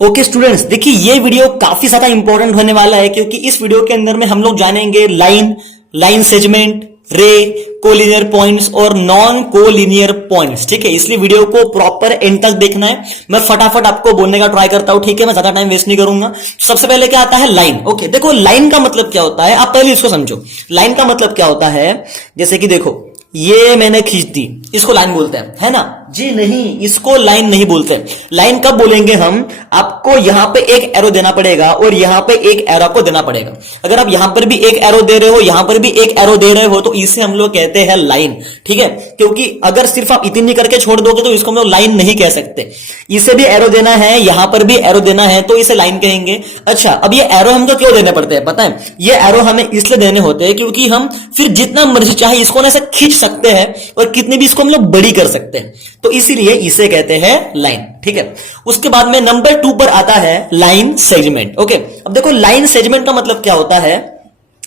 Okay students, देखिए ये video काफी ज्यादा इंपॉर्टेंट होने वाला है क्योंकि इस वीडियो के अंदर में हम लोग जानेंगे लाइन सेगमेंट, रे, कोलिनियर पॉइंट्स और नॉन कोलिनियर पॉइंट्स। ठीक है, इसलिए वीडियो को प्रॉपर एंड तक देखना है। मैं फटाफट आपको बोलने का ट्राई करता हूं, ठीक है, मैं ज्यादा टाइम वेस्ट नहीं करूंगा। सबसे पहले क्या आता है? लाइन। ओके, देखो लाइन का मतलब क्या होता है, आप पहले इसको समझो। लाइन का मतलब क्या होता है, जैसे कि देखो ये मैंने खींच दी, इसको लाइन बोलते हैं, है ना? जी नहीं, इसको लाइन नहीं बोलते। लाइन कब बोलेंगे हम? आपको यहां पे एक एरो देना पड़ेगा और यहां पे एक एरो को देना पड़ेगा। अगर आप यहां पर भी एक एरो दे रहे हो, यहां पर भी एक एरो दे रहे हो, तो इसे हम लोग कहते हैं लाइन। ठीक है, क्योंकि अगर सिर्फ आप इतनी करके छोड़ दोगे तो इसको हम लोग लाइन नहीं कह सकते। इसे भी एरो देना है, यहां पर भी एरो देना है, तो इसे लाइन कहेंगे। अच्छा, अब ये एरो हमको क्यों देने पड़ते हैं पता है? ये एरो हमें इसलिए देने होते हैं क्योंकि हम फिर जितना मर्जी चाहे इसको ना ऐसे खींच सकते हैं और कितनी भी इसको हम लोग बड़ी कर सकते हैं, तो इसीलिए इसे कहते हैं लाइन। ठीक है, उसके बाद में नंबर 2 पर आता है लाइन सेगमेंट। ओके, अब देखो लाइन सेगमेंट का मतलब क्या होता है,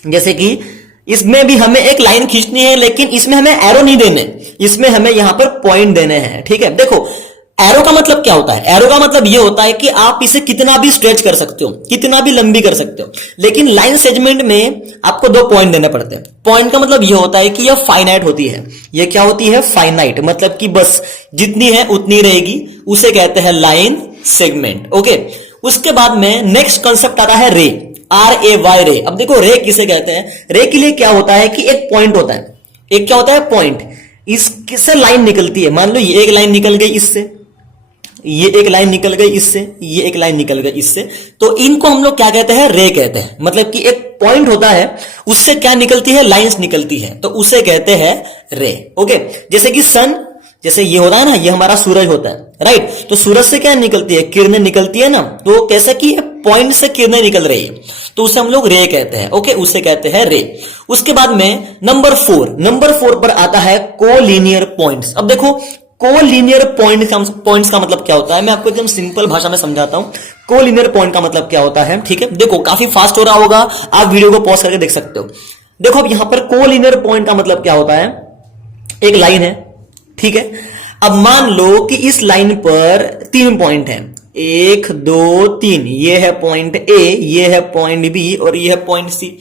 जैसे कि इसमें भी हमें एक लाइन खींचनी है, लेकिन इसमें हमें एरो नहीं देने, इसमें हमें यहां पर पॉइंट देने हैं। ठीक है, देखो एरो का मतलब क्या होता है? एरो का मतलब यह होता है कि आप इसे कितना भी स्ट्रेच कर सकते हो, कितना भी लंबी कर सकते हो, लेकिन लाइन सेगमेंट में आपको 2 पॉइंट देने पड़ते हैं। पॉइंट का मतलब यह होता है कि यह फाइनाइट होती है। यह क्या होती है? फाइनाइट, मतलब कि बस जितनी है उतनी रहेगी, उसे कहते हैं लाइन सेगमेंट। ओके, उसके बाद में नेक्स्ट कंसेप्ट आता है रे, RAY, रे। अब देखो रे किसे कहते हैं? रे के लिए क्या होता है कि एक पॉइंट होता है, एक क्या होता है? पॉइंट। इससे लाइन निकलती है, मान लो ये एक लाइन निकल गई इससे, ये एक लाइन निकल गई इससे, ये एक लाइन निकल गई इससे, तो इनको हम लोग क्या कहते हैं? रे कहते हैं। मतलब कि एक पॉइंट होता है, उससे क्या निकलती है? लाइंस निकलती है, तो उसे कहते हैं रे। ओके, जैसे कि सन, जैसे ये होता है ना, ये हमारा सूरज होता है, राइट? तो सूरज से क्या निकलती है? किरणें निकलती है ना, तो कैसा कि पॉइंट से किरणें निकल रही है, तो उसे हम लोग रे कहते हैं। ओके, उसे कहते हैं रे। उसके बाद में नंबर 4 पर आता है कोलिनियर पॉइंट्स। अब देखो कोलिनियर पॉइंट्स का मतलब क्या होता है, मैं आपको एकदम सिंपल भाषा में समझाता हूं। कोलिनियर पॉइंट का मतलब क्या होता है, ठीक है? देखो काफी फास्ट हो रहा होगा, आप वीडियो को पॉज करके देख सकते हो। देखो अब यहां पर कोलिनियर पॉइंट का मतलब क्या होता है? एक लाइन है, ठीक है? अब मान लो कि इस लाइन पर 3 पॉइंट हैं, 1 2 3। ये है पॉइंट ए, ये है पॉइंट बी और ये है पॉइंट सी।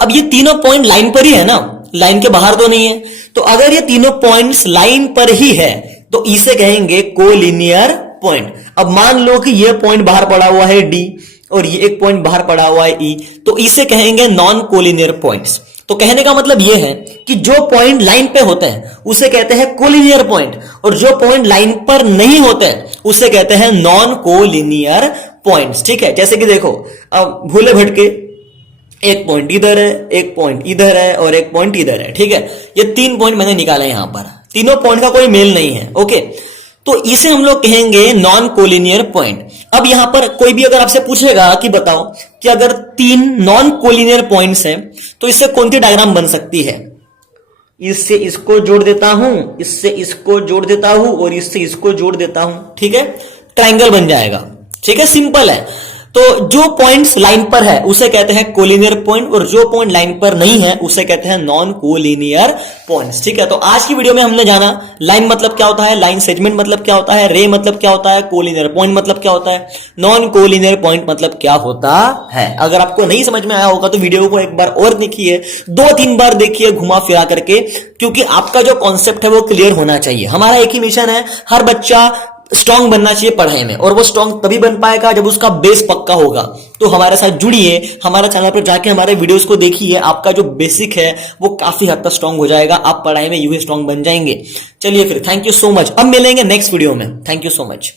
अब ये तीनों पॉइंट लाइन पर ही है ना, लाइन के बाहर तो नहीं है। तो अगर ये तीनों पॉइंट्स लाइन पर ही है तो इसे कहेंगे कोलिनियर पॉइंट। अब मान लो कि ये पॉइंट बाहर पड़ा हुआ है डी और ये एक पॉइंट बाहर पड़ा हुआ है ई, तो इसे कहेंगे नॉन कोलिनियर पॉइंट्स। तो कहने का मतलब यह है कि जो पॉइंट लाइन पे होते हैं उसे कहते हैं कोलिनियर पॉइंट, और जो पॉइंट लाइन पर नहीं होते हैं उसे कहते हैं नॉन कोलिनियर पॉइंट्स। ठीक है, जैसे कि देखो अब भूले भटके एक पॉइंट इधर है, एक पॉइंट इधर है और एक पॉइंट इधर है। ठीक है, ये 3 पॉइंट मैंने निकाले यहां पर, तीनों पॉइंट का कोई मेल नहीं है। ओके, तो इसे हम लोग कहेंगे नॉन कोलिनियर पॉइंट। अब यहां पर कोई भी अगर आपसे पूछेगा कि बताओ कि अगर 3 नॉन कोलिनियर पॉइंट्स हैं तो इससे कौन सी डायग्राम बन सकती है? इससे इसको जोड़ देता हूं, इससे इसको जोड़ देता हूं और इससे इसको जोड़ देता हूं। ठीक है, ट्रायंगल बन जाएगा। ठीक है, सिंपल है। तो जो पॉइंट्स लाइन पर है उसे कहते हैं कोलिनियर पॉइंट, और जो पॉइंट लाइन पर नहीं है उसे कहते हैं नॉन कोलिनियर पॉइंट्स। ठीक है, तो आज की वीडियो में हमने जाना लाइन मतलब क्या होता है, लाइन सेगमेंट मतलब क्या होता है, रे मतलब क्या होता है, कोलिनियर पॉइंट मतलब क्या होता है, नॉन कोलिनियर पॉइंट मतलब क्या होता है। अगर आपको नहीं समझ में आया होगा तो वीडियो को एक बार और देखिए, 2-3 बार देखिए घुमा फिरा करके, क्योंकि आपका जो कॉन्सेप्ट है वो क्लियर होना चाहिए। हमारा एक ही मिशन है, हर बच्चा स्ट्रांग बनना चाहिए पढ़ाई में, और वो स्ट्रांग तभी बन पाएगा जब उसका बेस पक्का होगा। तो हमारे साथ जुड़िए, हमारे चैनल पर जाके हमारे वीडियोस को देखिए, आपका जो बेसिक है वो काफी हद तक स्ट्रांग हो जाएगा, आप पढ़ाई में यूं ही स्ट्रांग बन जाएंगे। चलिए फिर, थैंक यू सो मच। अब मिलेंगे नेक्स्ट वीडियो में। Thank you so much.